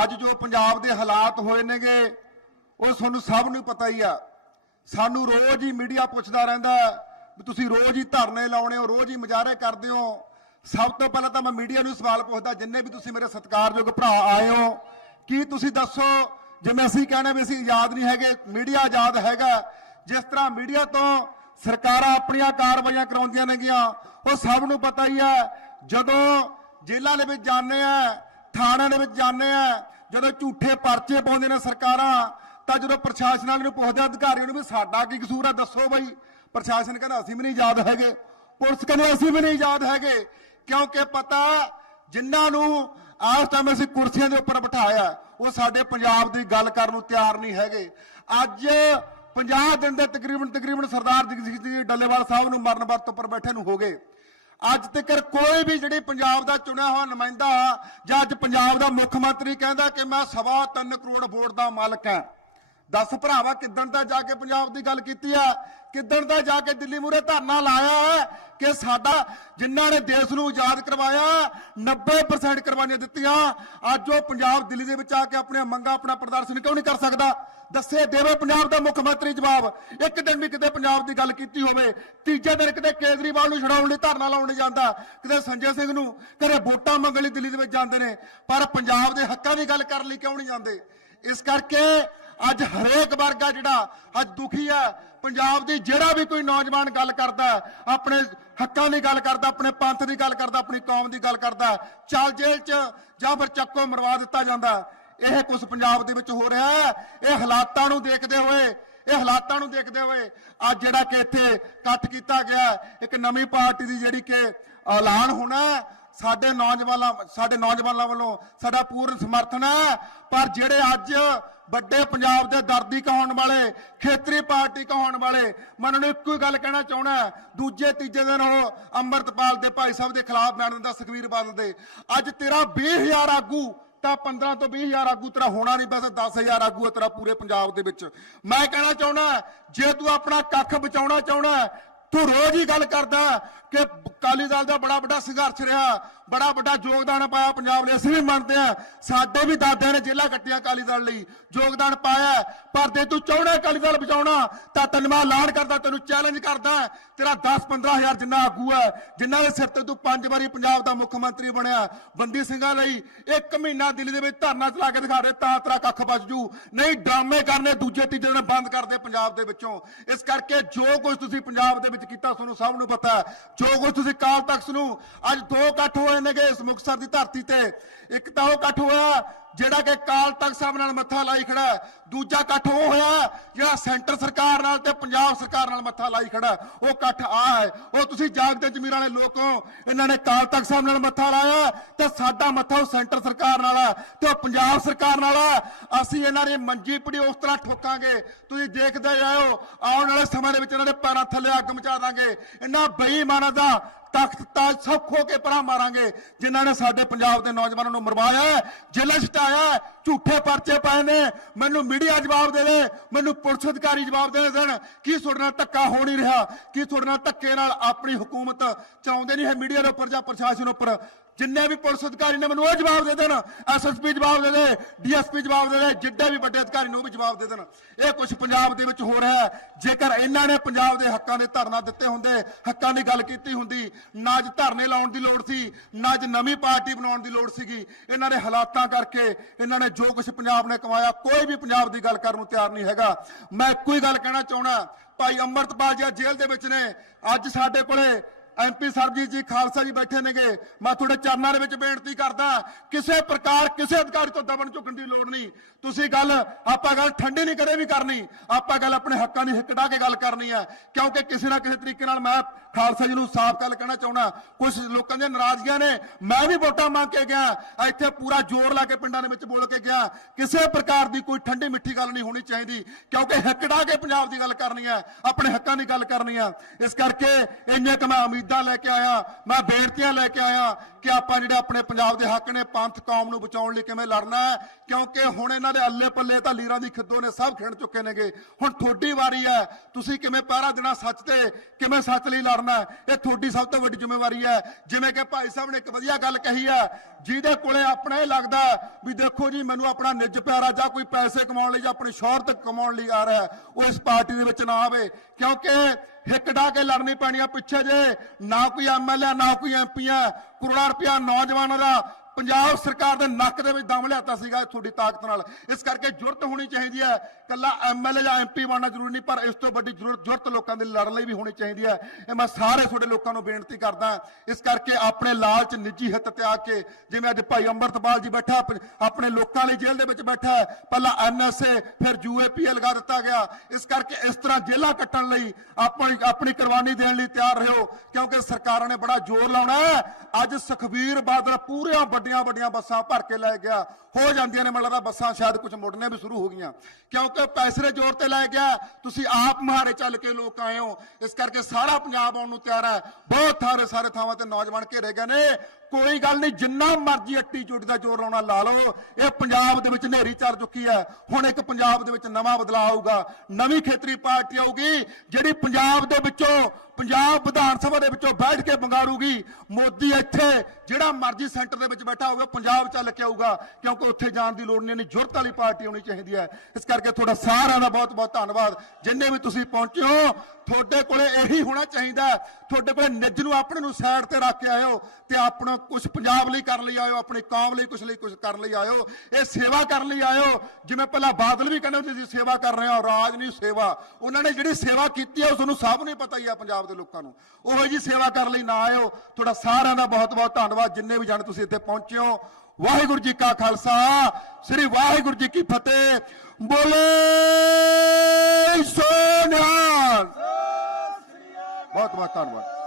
ਅੱਜ ਜੋ ਪੰਜਾਬ ਦੇ ਹਾਲਾਤ ਹੋਏ ਨੇਗੇ ਉਹ ਤੁਹਾਨੂੰ ਸਭ ਨੂੰ ਪਤਾ ਹੀ ਆ ਸਾਨੂੰ ਰੋਜ਼ ਹੀ ਮੀਡੀਆ ਪੁੱਛਦਾ ਰਹਿੰਦਾ ਵੀ ਤੁਸੀਂ ਰੋਜ਼ ਹੀ ਧਰਨੇ ਲਾਉਣੇ ਹੋ ਰੋਜ਼ ਹੀ ਮੁਜ਼ਾਹਰੇ ਕਰਦੇ ਹੋ ਸਭ ਤੋਂ ਪਹਿਲਾਂ ਤਾਂ ਮੈਂ ਮੀਡੀਆ ਨੂੰ ਸਵਾਲ ਪੁੱਛਦਾ ਜਿੰਨੇ ਵੀ ਤੁਸੀਂ ਮੇਰੇ ਸਤਿਕਾਰਯੋਗ ਭਰਾ ਆਏ ਹੋ ਕੀ ਤੁਸੀਂ ਦੱਸੋ ਜਿਵੇਂ ਅਸੀਂ ਕਹਿੰਦੇ ਵੀ ਅਸੀਂ ਆਜ਼ਾਦ ਨਹੀਂ ਹੈਗੇ ਮੀਡੀਆ ਆਜ਼ਾਦ ਹੈਗਾ ਜਿਸ ਤਰ੍ਹਾਂ ਮੀਡੀਆ ਤੋਂ ਸਰਕਾਰਾਂ ਆਪਣੀਆਂ ਕਾਰਵਾਈਆਂ ਕਰਾਉਂਦੀਆਂ ਨੇਗੀਆਂ ਉਹ ਸਭ ਨੂੰ ਪਤਾ ਹੀ ਹੈ ਜਦੋਂ ਜੇਲ੍ਹਾਂ ਦੇ ਵਿੱਚ ਜਾਂਦੇ ਆ ਥਾਣਿਆਂ ਦੇ ਵਿੱਚ ਜਾਂਦੇ ਆ ਜਦੋਂ ਝੂਠੇ ਪਰਚੇ ਪਾਉਂਦੇ ਨੇ ਸਰਕਾਰਾਂ ਤਾਂ ਜਦੋਂ ਪ੍ਰਸ਼ਾਸਨ ਵਾਲੇ ਨੂੰ ਪੁੱਛਦੇ ਅਧਿਕਾਰੀਆਂ ਨੂੰ ਵੀ ਸਾਡਾ ਕੀ ਕਸੂਰ ਆ ਦੱਸੋ ਬਈ ਪ੍ਰਸ਼ਾਸਨ ਕਹਿੰਦਾ ਅਸੀਂ ਵੀ ਨਹੀਂ ਯਾਦ ਹੈਗੇ ਪੁਲਿਸ ਕਹਿੰਦੇ ਅਸੀਂ ਵੀ ਨਹੀਂ ਯਾਦ ਹੈਗੇ ਕਿਉਂਕਿ ਪਤਾ ਜਿਨ੍ਹਾਂ ਨੂੰ ਆਸ ਤਾਂ ਅਸੀਂ ਕੁਰਸੀਆਂ ਦੇ ਉੱਪਰ ਬਿਠਾਇਆ ਉਹ ਸਾਡੇ ਪੰਜਾਬ ਦੀ ਗੱਲ ਕਰਨ ਨੂੰ ਤਿਆਰ ਨਹੀਂ ਹੈਗੇ ਅੱਜ 50 ਦਿਨ ਦੇ ਤਕਰੀਬਨ ਤਕਰੀਬਨ ਸਰਦਾਰ ਜੀ ਡੱਲੇਵਾਲ ਸਾਹਿਬ ਨੂੰ ਮਰਨ ਵਰਤ ਉੱਪਰ ਬੈਠੇ ਨੂੰ ਹੋ ਗਏ ਅੱਜ ਤੱਕ ਕੋਈ ਵੀ ਜਿਹੜੇ ਪੰਜਾਬ ਦਾ ਚੁਣਿਆ ਹੋਇਆ ਨੁਮਾਇੰਦਾ ਜਾਂ ਅੱਜ ਪੰਜਾਬ ਦਾ ਮੁੱਖ ਮੰਤਰੀ ਕਹਿੰਦਾ ਕਿ ਮੈਂ ਸਵਾ 3 ਕਰੋੜ ਵੋਟ ਦਾ ਮਾਲਕ ਹਾਂ ਦੱਸ ਭਰਾਵਾ ਕਿਦਣ ਦਾ ਜਾ ਕੇ ਪੰਜਾਬ ਦੀ ਗੱਲ ਕੀਤੀ ਆ ਕਿਦਣ ਦਾ ਜਾ ਕੇ ਦਿੱਲੀ ਮੂਰੇ ਧਰਨਾ ਲਾਇਆ ਹੈ ਕਿ ਸਾਡਾ ਜਿਨ੍ਹਾਂ ਨੇ ਦੇਸ਼ ਨੂੰ ਆਜ਼ਾਦ ਕਰਵਾਇਆ 90% ਕੁਰਬਾਨੀਆਂ ਦਿੱਤੀਆਂ ਅੱਜ ਉਹ ਪੰਜਾਬ ਦਿੱਲੀ ਦੇ ਵਿੱਚ ਆ ਕੇ ਆਪਣੀਆਂ ਮੰਗਾਂ ਆਪਣਾ ਪ੍ਰਦਰਸ਼ਨ ਕਿਉਂ ਨਹੀਂ ਕਰ ਸਕਦਾ ਦੱਸੇ ਦੇਵੇ ਪੰਜਾਬ ਦਾ ਮੁੱਖ ਮੰਤਰੀ ਜਵਾਬ ਇੱਕ ਦਿਨ ਵੀ ਕਿਤੇ ਪੰਜਾਬ ਦੀ ਗੱਲ ਕੀਤੀ ਹੋਵੇ ਤੀਜੇ ਦਿਨ ਕਿਤੇ ਕੇਜਰੀਵਾਲ ਨੂੰ ਛਡਾਉਣ ਲਈ ਧਰਨਾ ਲਾਉਣ ਨਹੀਂ ਜਾਂਦਾ ਕਿਤੇ ਸੰਜੇ ਸਿੰਘ ਨੂੰ ਕਰੇ ਵੋਟਾਂ ਮੰਗਣ ਲਈ ਦਿੱਲੀ ਦੇ ਵਿੱਚ ਜਾਂਦੇ ਨੇ ਪਰ ਪੰਜਾਬ ਦੇ ਹੱਕਾਂ ਦੀ ਗੱਲ ਕਰਨ ਲਈ ਕਿਉਂ ਨਹੀਂ ਜਾਂਦੇ ਇਸ ਕਰਕੇ ਅੱਜ ਹਰੇਕ ਵਰਗਾ ਜਿਹੜਾ ਅੱਜ ਦੁਖੀ ਆ ਪੰਜਾਬ ਦੀ ਜਿਹੜਾ ਵੀ ਕੋਈ ਨੌਜਵਾਨ ਗੱਲ ਕਰਦਾ ਆਪਣੇ ਹੱਕਾਂ ਦੀ ਗੱਲ ਕਰਦਾ ਆਪਣੇ ਪੰਥ ਦੀ ਗੱਲ ਕਰਦਾ ਆਪਣੀ ਕੌਮ ਦੀ ਗੱਲ ਕਰਦਾ ਚੱਲ ਜੇਲ੍ਹ 'ਚ ਜਾਂ ਫਿਰ ਚੱਕੋ ਮਰਵਾ ਦਿੱਤਾ ਜਾਂਦਾ ਇਹ ਕੁਝ ਪੰਜਾਬ ਦੇ ਵਿੱਚ ਹੋ ਰਿਹਾ ਹੈ ਇਹ ਹਾਲਾਤਾਂ ਨੂੰ ਦੇਖਦੇ ਹੋਏ ਇਹ ਹਾਲਾਤਾਂ ਨੂੰ ਦੇਖਦੇ ਹੋਏ ਅੱਜ ਜਿਹੜਾ ਕਿ ਇੱਥੇ ਕੱਟ ਕੀਤਾ ਗਿਆ ਇੱਕ ਨਵੀਂ ਪਾਰਟੀ ਦੀ ਜਿਹੜੀ ਕਿ ਐਲਾਨ ਹੋਣਾ ਸਾਡੇ ਨੌਜਵਾਨਾਂ ਸਾਡੇ ਨੌਜਵਾਨਾਂ ਵੱਲੋਂ ਸਾਡਾ ਪੂਰਨ ਸਮਰਥਨ ਹੈ ਪਰ ਜਿਹੜੇ ਅੱਜ ਵੱਡੇ ਪੰਜਾਬ ਦੇ ਦਰਦੀ ਕਹਾਉਣ ਵਾਲੇ ਖੇਤਰੀ ਪਾਰਟੀ ਕਹਾਉਣ ਵਾਲੇ ਮਨ ਨੂੰ ਇੱਕੋ ਹੀ ਗੱਲ ਕਹਿਣਾ ਚਾਹਣਾ ਦੂਜੇ ਤੀਜੇ ਦਿਨ ਉਹ ਅੰਮ੍ਰਿਤਪਾਲ ਦੇ ਭਾਈ ਸਾਹਿਬ ਦੇ ਖਿਲਾਫ ਮੈਂ ਦਿੰਦਾ ਸੁਖਵੀਰ ਬਾਦਲ ਦੇ ਅੱਜ ਤੇਰਾ 20000 ਆਗੂ ਤਾਂ 15 ਤੋਂ 20000 ਆਗੂ ਤੇਰਾ ਹੋਣਾ ਨਹੀਂ ਬਸ 10000 ਆਗੂ ਤੇਰਾ ਪੂਰੇ ਪੰਜਾਬ ਦੇ ਵਿੱਚ ਮੈਂ ਕਹਿਣਾ ਚਾਹੁੰਦਾ ਜੇ ਤੂੰ ਆਪਣਾ ਕੱਖ ਬਚਾਉਣਾ ਚਾਹੁੰਦਾ ਤੂੰ ਰੋਜ਼ ਹੀ ਗੱਲ ਕਰਦਾ ਕਿ ਕਾਲੀ ਦਲ ਦਾ ਬੜਾ ਵੱਡਾ ਸੰਘਰਸ਼ ਰਿਹਾ ਬੜਾ ਵੱਡਾ ਯੋਗਦਾਨ ਪਾਇਆ ਪੰਜਾਬ ਨੇ ਅਸੀਂ ਵੀ ਮੰਨਦੇ ਆ ਸਾਡੇ ਵੀ ਦਾਦਿਆਂ ਨੇ ਜ਼ਿਲ੍ਹਾ ਕੱਟਿਆ ਕਾਲੀ ਦਲ ਲਈ ਯੋਗਦਾਨ ਪਾਇਆ ਪਰ ਜੇ ਤੂੰ ਚਾਹਣਾ ਕਾਲੀ ਦਲ ਬਚਾਉਣਾ ਤਾਂ ਤਨਵਾ ਲਾੜ ਕਰਦਾ ਤੈਨੂੰ ਚੈਲੰਜ ਕਰਦਾ ਤੇਰਾ 10-15000 ਜਿੰਨਾ ਆਗੂ ਹੈ ਜਿੰਨਾ ਦੇ ਸਿਰ ਤੇ ਤੂੰ ਪੰਜ ਵਾਰੀ ਪੰਜਾਬ ਦਾ ਮੁੱਖ ਮੰਤਰੀ ਬਣਿਆ ਬੰਦੀ ਸਿੰਘਾਂ ਲਈ ਇੱਕ ਮਹੀਨਾ ਦਿੱਲੀ ਦੇ ਵਿੱਚ ਧਰਨਾ ਚਲਾ ਕੇ ਦਿਖਾ ਦੇ ਤਾਂ ਤੇਰਾ ਕੱਖ ਬਚ ਜੂ ਨਹੀਂ ਡਰਾਮੇ ਕਰਨੇ ਦੂਜੇ ਤੀਜੇ ਦਿਨ ਪੰਜਾਬ ਦੇ ਵਿੱਚੋਂ ਇਸ ਕਰਕੇ ਜੋ ਕੁਝ ਤੁਸੀਂ ਪੰਜਾਬ ਦੇ ਵਿੱਚ ਕੀਤਾ ਤੁਹਾਨੂੰ ਸਭ ਨੂੰ ਪਤਾ ਹੈ ਜੋ ਕੁਝ ਤੁਸੀਂ ਕਾਲ ਤਖਤ ਨੂੰ ਅੱਜ ਦੋ ਇਕੱਠ ਹੋਏ ਨੇਗੇ ਇਸ ਮੁਕਸਰ ਦੀ ਧਰਤੀ ਤੇ ਇੱਕ ਤਾਂ ਉਹ ਇਕੱਠ ਹੋਇਆ ਜਿਹੜਾ ਕਿ ਕਾਲ ਤਖਤ ਸਾਹਿਬ ਨਾਲ ਮੱਥਾ ਲਾਈ ਖੜਾ ਦੂਜਾ ਇਕੱਠ ਉਹ ਹੋਇਆ ਜਿਹੜਾ ਸੈਂਟਰ ਸਰਕਾਰ ਨਾਲ ਤੇ ਪੰਜਾਬ ਸਰਕਾਰ ਨਾਲ ਮੱਥਾ ਲਾਈ ਖੜਾ ਉਹ ਇਕੱਠ ਆ ਹੈ ਉਹ ਤੁਸੀਂ ਜਾਗਦੇ ਜ਼ਮੀਰ ਵਾਲੇ ਲੋਕੋ ਇਹਨਾਂ ਨੇ ਕਾਲ ਤਖਤ ਸਾਹਿਬ ਨਾਲ ਮੱਥਾ ਲਾਇਆ ਤੇ ਸਾਡਾ ਮੱਥਾ ਉਹ ਸੈਂਟਰ ਸਰਕਾਰ ਨਾਲ ਹੈ ਤੇ ਉਹ ਪੰਜਾਬ ਸਰਕਾਰ ਨਾਲ ਹੈ ਅਸੀਂ ਇਹਨਾਂ ਦੀ ਮੰਜੀ ਪੜੀ ਉਸ ਤਰ੍ਹਾਂ ਠੋਕਾਂਗੇ ਤੁਸੀਂ ਦੇਖਦੇ ਆਇਓ ਆਉਣ ਵਾਲੇ ਸਮੇਂ ਦੇ ਵਿੱਚ ਇਹਨਾਂ ਦੇ ਪੈਰਾਂ ਥੱਲੇ ਅੱਗ ਮਚਾ ਦਾਂਗੇ ਇਹਨਾਂ ਬੇਈਮਾਨਾਂ ਦਾ ਤਖਤ ਤਾਜ ਸਭ ਖੋ ਕੇ ਪਰਾਂ ਮਾਰਾਂਗੇ ਜਿਨ੍ਹਾਂ ਨੇ ਸਾਡੇ ਪੰਜਾਬ ਦੇ ਨੌਜਵਾਨਾਂ ਨੂੰ ਮਰਵਾਇਆ ਜੇਲ੍ਹਾਂ ਛਟਾਇਆ ਝੂਠੇ ਪਰਚੇ ਪਾਏ ਨੇ ਮੈਨੂੰ ਮੀਡੀਆ ਜਵਾਬ ਦੇਵੇ ਮੈਨੂੰ ਪੁਲਿਸ ਅਧਿਕਾਰੀ ਜਵਾਬ ਦੇ ਦੇਣ ਕੀ ਤੁਹਾਡੇ ਨਾਲ ਧੱਕਾ ਹੋ ਨਹੀਂ ਰਿਹਾ ਕੀ ਤੁਹਾਡੇ ਨਾਲ ਧੱਕੇ ਨਾਲ ਆਪਣੀ ਹਕੂਮਤ ਚਾਹੁੰਦੇ ਨਹੀਂ ਹੈ ਮੀਡੀਆ ਦੇ ਉੱਪਰ ਜਾਂ ਪ੍ਰਸ਼ਾਸਨ ਉੱਪਰ ਜਿੰਨੇ ਵੀ ਪੁਲਿਸ ਅਧਿਕਾਰੀ ਨੇ ਮੈਨੂੰ ਉਹ ਜਵਾਬ ਦੇ ਦੇਣ ਐਸਐਸਪੀ ਜਵਾਬ ਦੇ ਦੇ ਡੀਐਸਪੀ ਜਵਾਬ ਦੇ ਦੇ ਜਿੱਡੇ ਵੀ ਵੱਡੇ ਅਧਿਕਾਰੀ ਨੂੰ ਵੀ ਜਵਾਬ ਦੇ ਦੇਣ ਇਹ ਕੁਝ ਪੰਜਾਬ ਦੇ ਵਿੱਚ ਹੋ ਰਿਹਾ ਹੈ ਜੇਕਰ ਇਹਨਾਂ ਨੇ ਪੰਜਾਬ ਦੇ ਹੱਕਾਂ ਦੇ ਧਰਨਾ ਦਿੱਤੇ ਹੁੰਦੇ ਹੱਕਾਂ ਦੀ ਗੱਲ ਕੀਤੀ ਹੁੰਦੀ ਨਾ ਅੱਜ ਧਰਨੇ ਲਾਉਣ ਦੀ ਲੋੜ ਸੀ ਨਾ ਅੱਜ ਨਵੀਂ ਪਾਰਟੀ ਬਣਾਉਣ ਦੀ ਲੋੜ ਸੀਗੀ ਇਹਨਾਂ ਨੇ ਹਾਲਾਤਾਂ ਕਰਕੇ ਇਹਨਾਂ ਨੇ ਜੋ ਕੁਝ ਪੰਜਾਬ ਨੇ ਕਮਾਇਆ ਕੋਈ ਵੀ ਪੰਜਾਬ ਦੀ ਗੱਲ ਕਰਨ ਨੂੰ ਤਿਆਰ ਨਹੀਂ ਹੈਗਾ ਮੈਂ ਇੱਕੋ ਹੀ ਗੱਲ ਕਹਿਣਾ ਚਾਹਣਾ ਭਾਈ ਅਮਰਤਪਾਲ ਜੀ ਜੇਲ੍ਹ ਦੇ ਵਿੱਚ ਨੇ ਅੱਜ ਸਾਡੇ ਕੋਲੇ ਐਮਪੀ ਸਰਬਜੀਤ ਜੀ ਖਾਲਸਾ ਜੀ ਬੈਠੇ ਨੇਗੇ ਮੈਂ ਤੁਹਾਡੇ ਚਰਨਾਂ ਦੇ ਵਿੱਚ ਬੇਨਤੀ ਕਰਦਾ ਕਿਸੇ ਪ੍ਰਕਾਰ ਕਿਸੇ ਅਧਿਕਾਰੀ ਤੋਂ ਦਬਣ ਝੁਕਣ ਦੀ ਲੋੜ ਨਹੀਂ ਤੁਸੀਂ ਗੱਲ ਆਪਾਂ ਗੱਲ ਠੰਡੀ ਨਹੀਂ ਕਦੇ ਵੀ ਕਰਨੀ ਆਪਾਂ ਗੱਲ ਆਪਣੇ ਹੱਕਾਂ ਦੀ ਹਿੱਕੜਾ ਕੇ ਗੱਲ ਕਰਨੀ ਹੈ ਕਿਉਂਕਿ ਕਿਸੇ ਨਾ ਕਿਸੇ ਤਰੀਕੇ ਨਾਲ ਮੈਂ ਖਾਲਸਾ ਜੀ ਨੂੰ ਸਾਫ਼ ਗੱਲ ਕਹਿਣਾ ਚਾਹੁੰਦਾ ਕੁਝ ਲੋਕਾਂ ਦੇ ਨਾਰਾਜ਼ਗੀਆਂ ਨੇ ਮੈਂ ਵੀ ਵੋਟਾਂ ਮੰਗ ਕੇ ਗਿਆ ਇੱਥੇ ਪੂਰਾ ਜ਼ੋਰ ਲਾ ਕੇ ਪਿੰਡਾਂ ਦੇ ਵਿੱਚ ਬੋਲ ਕੇ ਗਿਆ ਕਿਸੇ ਪ੍ਰਕਾਰ ਦੀ ਕੋਈ ਠੰਡੀ ਮਿੱਠੀ ਗੱਲ ਨਹੀਂ ਹੋਣੀ ਚਾਹੀਦੀ ਕਿਉਂਕਿ ਹੱਕੜਾ ਕੇ ਪੰਜਾਬ ਦੀ ਗੱਲ ਕਰਨੀ ਹੈ ਆਪਣੇ ਹੱਕਾਂ ਦੀ ਗੱਲ ਕਰਨੀ ਹੈ ਇਸ ਕਰਕੇ ਇੰਨੇ ਕੁ ਮੈਂ ਉਮੀਦਾਂ ਲੈ ਕੇ ਆਇਆ ਮੈਂ ਬੇਨਤੀਆਂ ਲੈ ਕੇ ਆਇਆ ਕਿ ਆਪਾਂ ਜਿਹੜੇ ਆਪਣੇ ਪੰਜਾਬ ਦੇ ਹੱਕ ਨੇ ਪੰਥ ਕੌਮ ਨੂੰ ਬਚਾਉਣ ਲਈ ਕਿਵੇਂ ਲੜਨਾ ਹੈ ਕਿਉਂਕਿ ਹੁਣ ਇਹਨਾਂ ਦੇ ਅੱਲੇ ਪੱਲੇ ਤਾਂ ਲੀਰਾਂ ਦੀ ਖਿੱਦੋ ਨੇ ਸਭ ਖਿੰਡ ਚੁੱਕੇ ਨੇਗੇ ਹੁਣ ਥੋੜੀ ਵਾਰੀ ਹੈ ਤੁਸੀਂ ਕਿਵੇਂ ਪਹਿਰਾ ਦੇਣਾ ਸੱਚ ਤੇ ਕਿਵੇਂ ਸੱਚ ਲਈ ਲੜਨਾ ਕਰਨਾ ਇਹ ਤੁਹਾਡੀ ਸਭ ਤੋਂ ਵੱਡੀ ਜ਼ਿੰਮੇਵਾਰੀ ਹੈ ਜਿਵੇਂ ਕਿ ਭਾਈ ਸਾਹਿਬ ਨੇ ਇੱਕ ਵਧੀਆ ਗੱਲ ਕਹੀ ਹੈ ਜਿਹਦੇ ਕੋਲੇ ਆਪਣਾ ਇਹ ਲੱਗਦਾ ਵੀ ਦੇਖੋ ਜੀ ਮੈਨੂੰ ਆਪਣਾ ਨਿੱਜ ਪਿਆਰਾ ਜਾਂ ਕੋਈ ਪੈਸੇ ਕਮਾਉਣ ਲਈ ਜਾਂ ਆਪਣੀ ਸ਼ੋਹਰਤ ਕਮਾਉਣ ਲਈ ਆ ਰਿਹਾ ਉਹ ਇਸ ਪਾਰਟੀ ਦੇ ਵਿੱਚ ਨਾ ਆਵੇ ਕਿਉਂਕਿ ਹਿੱਕੜਾ ਕੇ ਲੜਨੀ ਪੈਣੀ ਆ ਪਿੱਛੇ ਜੇ ਨਾ ਕੋਈ ਐਮਐਲਏ ਨਾ ਕੋਈ ਐਮਪੀ ਆ ਕਰੋੜਾਂ ਰੁਪਿਆ ਨੌਜਵਾਨਾਂ ਦਾ ਪੰਜਾਬ ਸਰਕਾਰ ਦੇ ਨੱਕ ਦੇ ਵਿੱਚ ਦਮ ਲਿਆਤਾ ਸੀਗਾ ਤੁਹਾਡੀ ਤਾਕਤ ਨਾਲ ਇਸ ਕਰਕੇ ਜੁਰਤ ਹੋਣੀ ਚਾਹੀਦੀ ਹੈ ਕੱਲਾ ਐਮਐਲਏ ਜਾਂ ਐਮਪੀ ਬਣਨਾ ਜ਼ਰੂਰੀ ਨਹੀਂ ਪਰ ਇਸ ਤੋਂ ਵੱਡੀ ਜੁਰਤ ਲੋਕਾਂ ਦੇ ਲੜਨ ਲਈ ਵੀ ਹੋਣੀ ਚਾਹੀਦੀ ਹੈ ਇਹ ਮੈਂ ਸਾਰੇ ਤੁਹਾਡੇ ਲੋਕਾਂ ਨੂੰ ਬੇਨਤੀ ਕਰਦਾ ਇਸ ਕਰਕੇ ਆਪਣੇ ਲਾਲਚ ਨਿੱਜੀ ਹਿੱਤ ਤਿਆਗ ਕੇ ਜਿਵੇਂ ਅੱਜ ਭਾਈ ਅੰਮ੍ਰਿਤਪਾਲ ਜੀ ਬੈਠਾ ਆਪਣੇ ਲੋਕਾਂ ਲਈ ਜੇਲ੍ਹ ਦੇ ਵਿੱਚ ਬੈਠਾ ਪਹਿਲਾਂ ਐਨਐਸਏ ਫਿਰ ਯੂਏਪੀ ਲਗਾ ਦਿੱਤਾ ਗਿਆ ਇਸ ਕਰਕੇ ਇਸ ਤਰ੍ਹਾਂ ਜੇਲ੍ਹਾਂ ਕੱਟਣ ਲਈ ਆਪਣੀ ਆਪਣੀ ਕੁਰਬਾਨੀ ਦੇਣ ਲਈ ਤਿਆਰ ਰਹੋ ਕਿਉਂਕਿ ਸਰਕਾਰਾਂ ਨੇ ਬੜਾ ਜ਼ੋਰ ਲਾਉਣਾ ਹੈ ਅੱਜ ਸੁਖਵੀਰ ਬਾਦਲ ਪੂਰੇ ਵੱਡੀਆਂ ਵੱਡੀਆਂ ਬੱਸਾਂ ਭਰ ਕੇ ਲੈ ਗਿਆ ਹੋ ਜਾਂਦੀਆਂ ਨੇ ਮਤਲਬ ਲੱਗਦਾ ਬੱਸਾਂ ਸ਼ਾਇਦ ਕੁਝ ਮੋੜਨੇ ਵੀ ਸ਼ੁਰੂ ਹੋ ਗਈਆਂ ਕਿਉਂਕਿ ਪੈਸੇ ਦੇ ਜ਼ੋਰ ਤੇ ਲੈ ਗਿਆ ਤੁਸੀਂ ਆਪ ਮਹਾਰੇ ਚੱਲ ਕੇ ਲੋਕ ਆਏ ਹੋ ਇਸ ਕਰਕੇ ਸਾਰਾ ਪੰਜਾਬ ਆਉਣ ਨੂੰ ਤਿਆਰ ਹੈ ਬਹੁਤ ਥਾਰੇ ਸਾਰੇ ਥਾਵਾਂ ਤੇ ਨੌਜਵਾਨ ਘੇਰੇ ਗਏ ਨੇ ਕੋਈ ਗੱਲ ਨਹੀਂ ਜਿੰਨਾ ਮਰਜ਼ੀ ਅੱਟੀ ਚੁੱਟ ਦਾ ਜ਼ੋਰ ਲਾਉਣਾ ਲਾ ਲਓ ਇਹ ਪੰਜਾਬ ਦੇ ਵਿੱਚ ਨੇਰੀ ਚੜ ਚੁੱਕੀ ਹੈ ਹੁਣ ਇੱਕ ਪੰਜਾਬ ਦੇ ਵਿੱਚ ਨਵਾਂ ਬਦਲਾਅ ਆਊਗਾ ਨਵੀਂ ਖੇਤਰੀ ਪਾਰਟੀ ਆਊਗੀ ਜਿਹੜੀ ਪੰਜਾਬ ਦੇ ਵਿੱਚੋਂ ਪੰਜਾਬ ਵਿਧਾਨ ਸਭਾ ਦੇ ਵਿੱਚੋਂ ਬੈਠ ਕੇ ਬੰਗਾਰੂਗੀ ਮੋਦੀ ਇੱਥੇ ਜਿਹੜਾ ਮਰਜ਼ੀ ਸੈਂਟਰ ਦੇ ਵਿੱਚ ਬੈਠਾ ਹੋਵੇ ਪੰਜਾਬ ਚੱਲ ਕੇ ਆਊਗਾ ਕਿਉਂਕਿ ਉੱਥੇ ਜਾਣ ਦੀ ਲੋੜ ਨਹੀਂ ਨਹੀਂ ਜੁਰਤ ਵਾਲੀ ਪਾਰਟੀ ਹੋਣੀ ਚਾਹੀਦੀ ਹੈ ਇਸ ਕਰਕੇ ਤੁਹਾਡਾ ਸਾਰਿਆਂ ਦਾ ਬਹੁਤ ਬਹੁਤ ਧੰਨਵਾਦ ਜਿੰਨੇ ਵੀ ਤੁਸੀਂ ਪਹੁੰਚੇ ਹੋ ਤੁਹਾਡੇ ਕੋਲੇ ਇਹੀ ਹੋਣਾ ਚਾਹੀਦਾ ਤੁਹਾਡੇ ਕੋਲੇ ਨਿੱਜ ਨੂੰ ਆਪਣੇ ਨੂੰ ਸਾਈਡ ਤੇ ਰੱਖ ਕੇ ਆਇਓ ਤੇ ਆਪਣਾ ਕੁਝ ਪੰਜਾਬ ਲਈ ਕਰਨ ਲਈ ਆਇਓ ਆਪਣੀ ਕੌਮ ਲਈ ਕੁਝ ਲਈ ਕੁਝ ਕਰਨ ਲਈ ਆਇਓ ਇਹ ਸੇਵਾ ਕਰਨ ਲਈ ਆਇਓ ਜਿਵੇਂ ਪਹਿਲਾਂ ਬਾਦਲ ਵੀ ਕਹਿੰਦੇ ਸੀ ਸੇਵਾ ਕਰ ਰਹੇ ਹਾਂ ਰਾਜ ਨਹੀਂ ਸੇਵਾ ਉਹਨਾਂ ਨੇ ਜਿਹੜੀ ਸੇਵਾ ਕੀਤੀ ਹੈ ਉਸ ਨੂੰ ਸਭ ਨੂੰ ਪਤਾ ਹੀ ਆ ਪੰਜਾਬ ਪੰਜਾਬ ਦੇ ਲੋਕਾਂ ਨੂੰ ਉਹੋ ਜੀ ਸੇਵਾ ਕਰਨ ਲਈ ਨਾ ਆਇਓ ਤੁਹਾਡਾ ਸਾਰਿਆਂ ਦਾ ਬਹੁਤ ਬਹੁਤ ਧੰਨਵਾਦ ਜਿੰਨੇ ਵੀ ਜਣ ਤੁਸੀਂ ਇੱਥੇ ਪਹੁੰਚੇ ਹੋ ਵਾਹਿਗੁਰੂ ਜੀ ਕਾ ਖਾਲਸਾ ਸ੍ਰੀ ਵਾਹਿਗੁਰੂ ਜੀ ਕੀ ਫਤਿਹ ਬੋਲੇ ਸੋਨਿਆ ਬਹੁਤ ਬਹੁਤ ਧੰਨਵਾਦ